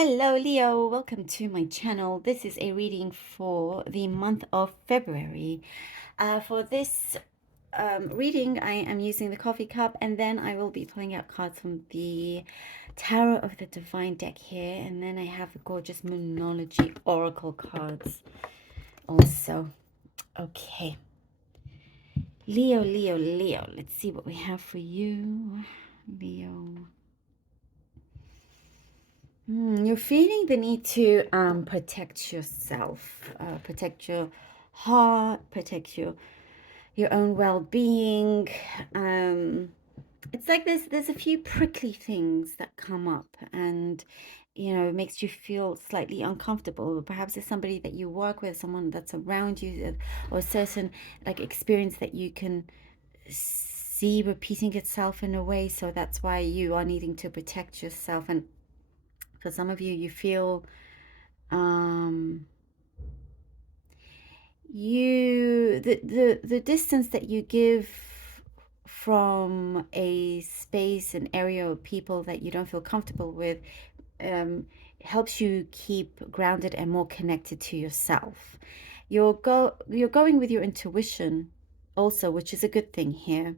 Hello, Leo. Welcome to my channel. This is a reading for the month of February. For this reading, I am using the coffee cup, and then I will be pulling out cards from the Tarot of the Divine deck here, and then I have the gorgeous Moonology Oracle cards also. Okay. Leo, Leo, Leo. Let's see what we have for you, Leo. You're feeling the need to protect yourself, protect your heart, protect your own well-being. It's like there's a few prickly things that come up, and it makes you feel slightly uncomfortable. Perhaps it's somebody that you work with, someone that's around you, or a certain like experience that you can see repeating itself in a way. So that's why you are needing to protect yourself. And for some of you, you feel um the distance that you give from a space, an area, or people that you don't feel comfortable with, helps you keep grounded and more connected to yourself. You're going with your intuition also, which is a good thing here.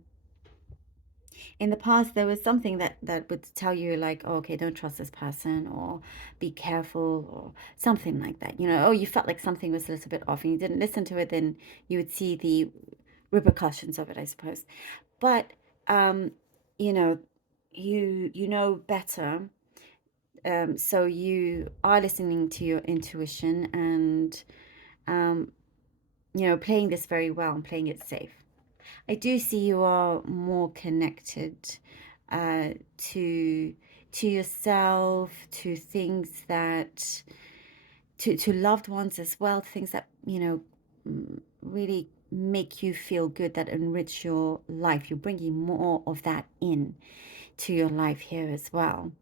In the past, there was something that would tell you like, oh, okay, don't trust this person, or be careful, or something like that. Oh, you felt like something was a little bit off and you didn't listen to it, then you would see the repercussions of it, I suppose. But um you know you know better, so you are listening to your intuition, and um playing this very well and playing it safe. I do see you are more connected uh, to yourself, to things that to loved ones as well, things that really make you feel good, that enrich your life. You're bringing more of that in to your life here as well.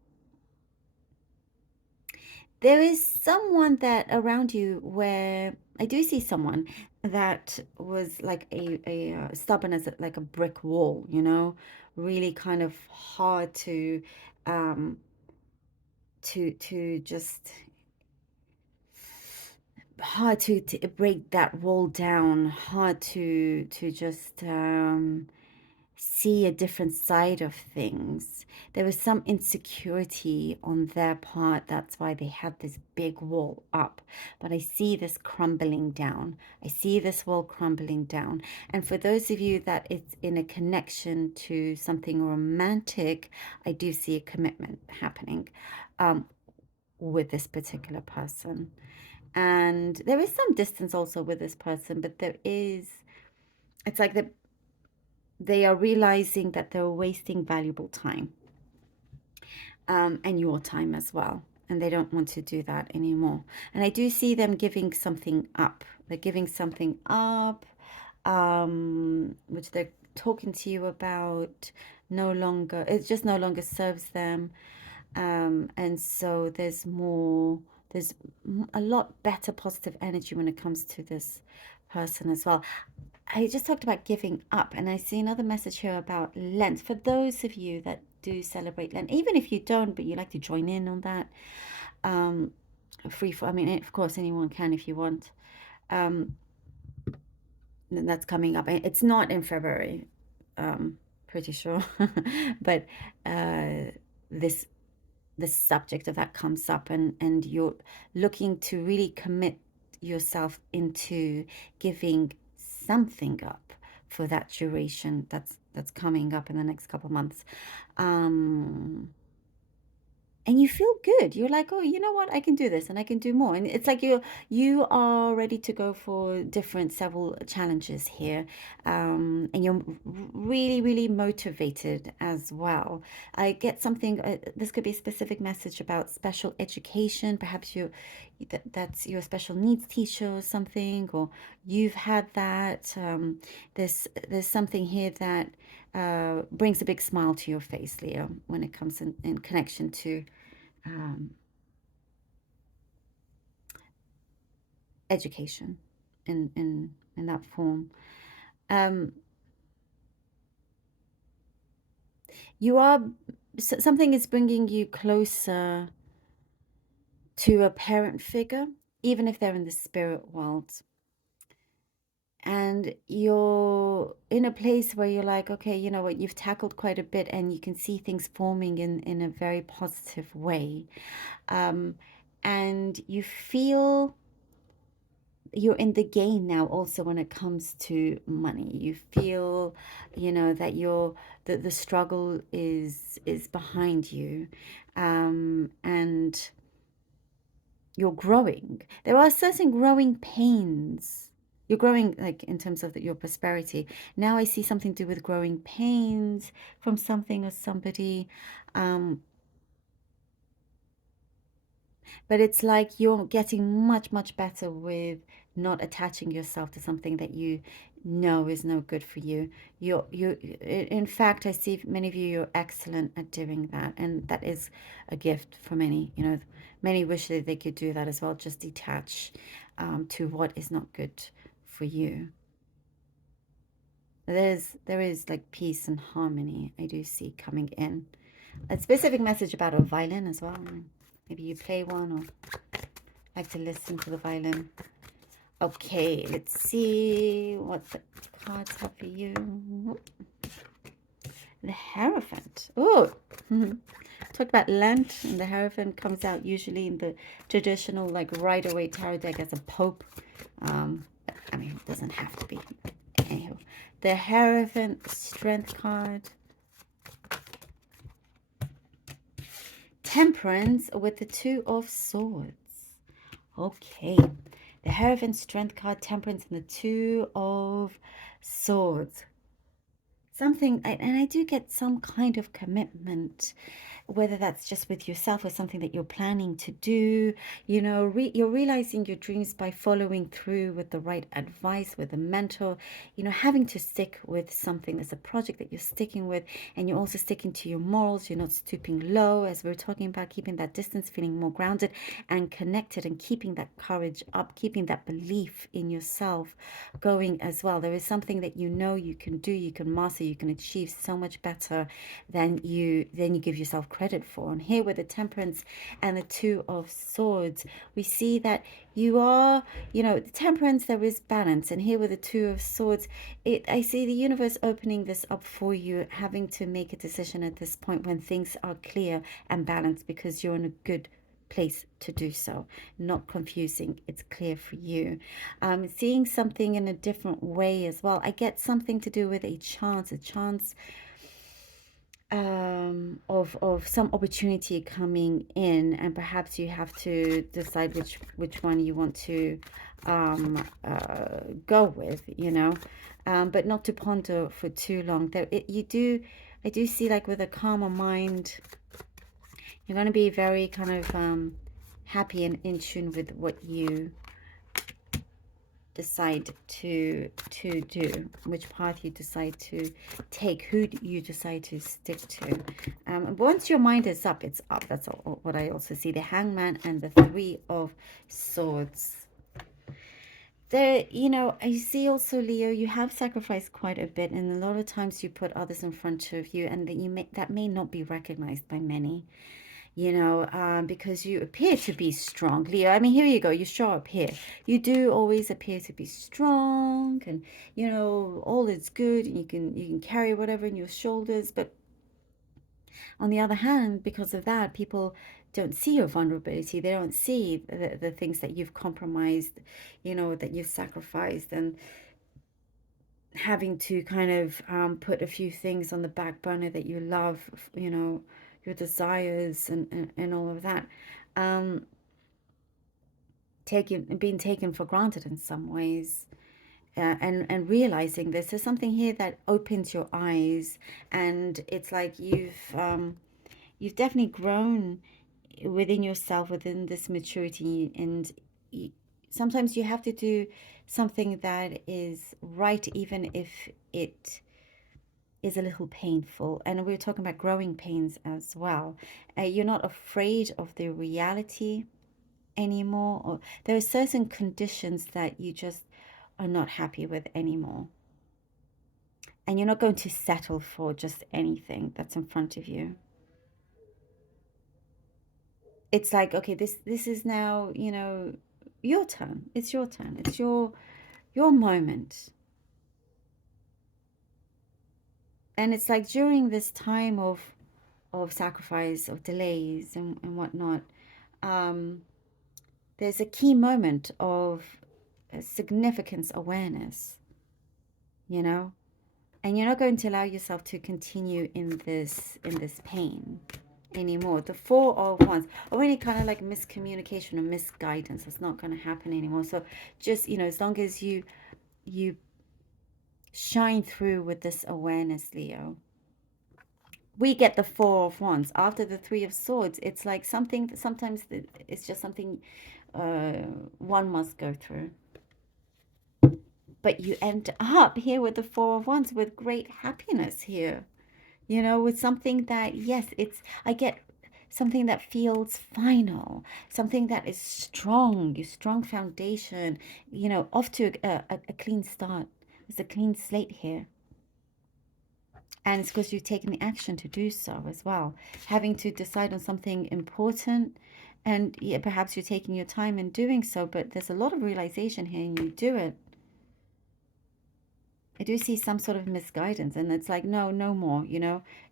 There is someone that around you where I do see someone that was like a stubborn as like a brick wall, really kind of hard um to just hard to break that wall down, hard to just see a different side of things. There was some insecurity on their part. That's why they had this big wall up. But I see this crumbling down. I see this wall crumbling down. And for those of you that it's in a connection to something romantic, I do see a commitment happening with this particular person. And there is some distance also with this person, but it's like they are realizing that they're wasting valuable time, and your time as well. And they don't want to do that anymore. And I do see them giving something up. They're giving something up, which they're talking to you about. No longer, it just no longer serves them. And so there's a lot better positive energy when it comes to this person as well. I just talked about giving up, and I see another message here about Lent. For those of you that do celebrate Lent, even if you don't, but you like to join in on that, I mean, of course, anyone can if you want. Um, that's coming up. It's not in February, pretty sure, but this subject of that comes up, and you're looking to really commit yourself into giving something up for that duration that's coming up in the next couple of months. And you feel good. You're like, oh, you know what, I can do this and I can do more. And it's like you are ready to go for several challenges here, and you're really, really motivated as well. I get something, this could be a specific message about special education. Perhaps that's your special needs teacher or something, or you've had that. There's something here that brings a big smile to your face, Leo, when it comes in connection to um, education in that form. Um, you are Something is bringing you closer to a parent figure, even if they're in the spirit world. And you're in a place where you're like, okay, you know what, you've tackled quite a bit and you can see things forming in a very positive way. Um, and you feel you're in the game now also when it comes to money. You feel, that the struggle is behind you. And you're growing. There are certain growing pains. You're growing, like, in terms of your prosperity. Now I see something to do with growing pains from something or somebody. Um, but it's like you're getting much, much better with not attaching yourself to something that you know is no good for you. In fact, I see many of you, you're excellent at doing that. And that is a gift for many. Many wish that they could do that as well, just detach to what is not good for you. There is like peace and harmony I do see coming in. A specific message about a violin as well. Maybe you play one or like to listen to the violin. Okay, let's see what the cards have for you. The Hierophant. Oh, talk about Lent, and the Hierophant comes out usually in the traditional, like, Rider-Waite tarot deck as a Pope. I mean, it doesn't have to be. Anywho, the Hierophant Strength card. Temperance with the Two of Swords. Okay, the Hierophant Strength card, Temperance, and the Two of Swords. Something, and I do get some kind of commitment, whether that's just with yourself or something that you're planning to do. You're realizing your dreams by following through with the right advice, with a mentor, having to stick with something. There's a project that you're sticking with, and you're also sticking to your morals. You're not stooping low, as we were talking about, keeping that distance, feeling more grounded and connected, and keeping that courage up, keeping that belief in yourself going as well. There is something that you can do, you can master, you can achieve so much better than you give yourself credit for. And here with the Temperance and the Two of Swords, we see that you are, the Temperance, there is balance. And here with the Two of Swords, I see the universe opening this up for you, having to make a decision at this point when things are clear and balanced, because you're in a good place to do so. Not confusing, it's clear for you. Seeing something in a different way as well. I get something to do with a chance of some opportunity coming in, and perhaps you have to decide which one you want to go with, but not to ponder for too long. I do see, like, with a calmer mind, you're going to be very kind of happy and in tune with what you decide to do, which path you decide to take, who you decide to stick to. Once your mind is up, it's up. That's what I also see. The Hangman and the Three of Swords. There, I see also, Leo, you have sacrificed quite a bit, and a lot of times you put others in front of you, and that may not be recognized by many. Because you appear to be strong, Leo. I mean, here you go. You show up here. You do always appear to be strong, and all is good, and you can carry whatever in your shoulders. But on the other hand, because of that, people don't see your vulnerability. They don't see the things that you've compromised, that you've sacrificed, and having to kind of put a few things on the back burner that you love, your desires and all of that, being taken for granted in some ways, and realizing this. There's something here that opens your eyes, and it's like you've definitely grown within yourself, within this maturity, and sometimes you have to do something that is right, even if it is a little painful. And we're talking about growing pains as well. You're not afraid of the reality anymore, or there are certain conditions that you just are not happy with anymore, and you're not going to settle for just anything that's in front of you. it's like, okay, this is now, your turn. It's your turn. It's your moment. And it's like during this time of sacrifice, of delays and whatnot, um, there's a key moment of significance awareness, you know? And you're not going to allow yourself to continue in this pain anymore. The four of wands, or any kind of like miscommunication or misguidance, it's not going to happen anymore. So just, as long as you shine through with this awareness, Leo, we get the four of wands after the three of swords. It's like something, sometimes it's just something uh one must go through, but you end up here with the four of wands with great happiness here, with something that, yes, I get something that feels final, something that is strong, a strong foundation, off to a clean start. There's a clean slate here. And it's because you've taken the action to do so as well. Having to decide on something important, and yeah, perhaps you're taking your time in doing so, but there's a lot of realization here and you do it. I do see some sort of misguidance, and it's like, no, no more,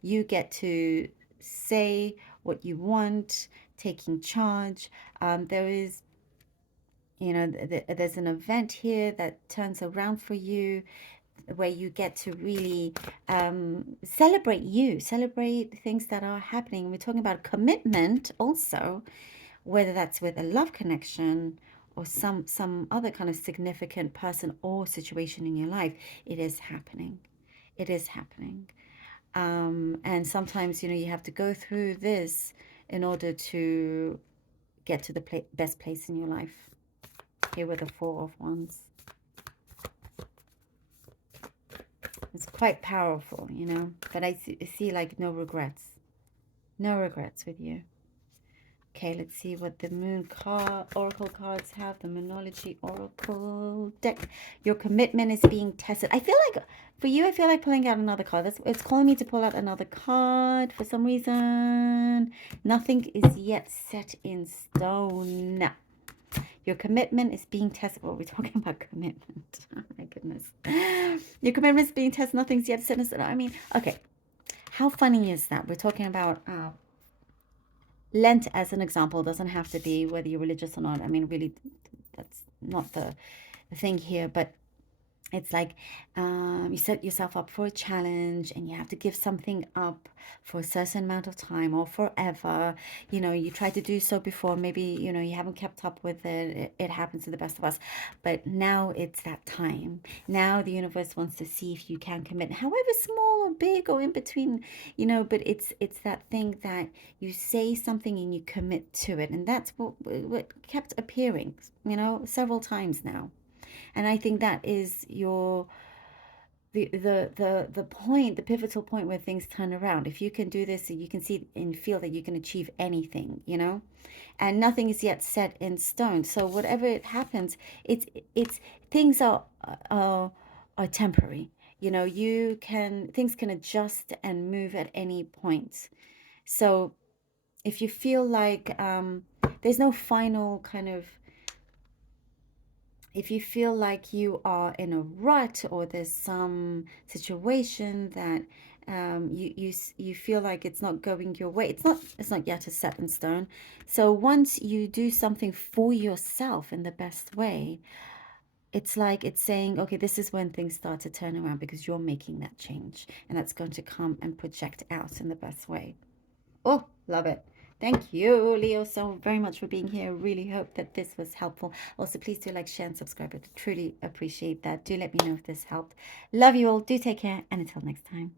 you get to say what you want, taking charge. There is, there's an event here that turns around for you where you get to really celebrate things that are happening. We're talking about commitment also, whether that's with a love connection or some other kind of significant person or situation in your life. It is happening. It is happening. And sometimes, you have to go through this in order to get to the best place in your life. Here with the four of wands. It's quite powerful, but I see like no regrets. No regrets with you. Okay, let's see what the moon oracle cards have. The Moonology oracle deck. Your commitment is being tested. I feel like for you, I feel like pulling out another card. It's calling me to pull out another card for some reason. Nothing is yet set in stone. Your commitment is being tested. What are we talking about? Commitment. Oh my goodness. Your commitment is being tested. Nothing's yet set in stone. I mean, okay. How funny is that? We're talking about Lent as an example. Doesn't have to be whether you're religious or not. I mean, really, that's not the thing here. But it's like you set yourself up for a challenge and you have to give something up for a certain amount of time or forever. You tried to do so before. Maybe, you haven't kept up with it. It happens to the best of us. But now it's that time. Now the universe wants to see if you can commit, however small or big or in between, but it's that thing that you say something and you commit to it. And that's what kept appearing, several times now. And I think that is the point, the pivotal point where things turn around. If you can do this, you can see and feel that you can achieve anything, and nothing is yet set in stone. So whatever it happens, it's things are temporary. Things can adjust and move at any point. So if you feel like there's no final kind of, if you feel like you are in a rut or there's some situation that you feel like it's not going your way, it's not yet a set in stone. So once you do something for yourself in the best way, it's like it's saying, okay, this is when things start to turn around because you're making that change, and that's going to come and project out in the best way. Oh, love it. Thank you, Leo, so very much for being here. Really hope that this was helpful. Also, please do like, share, and subscribe. I truly appreciate that. Do let me know if this helped. Love you all. Do take care. And until next time.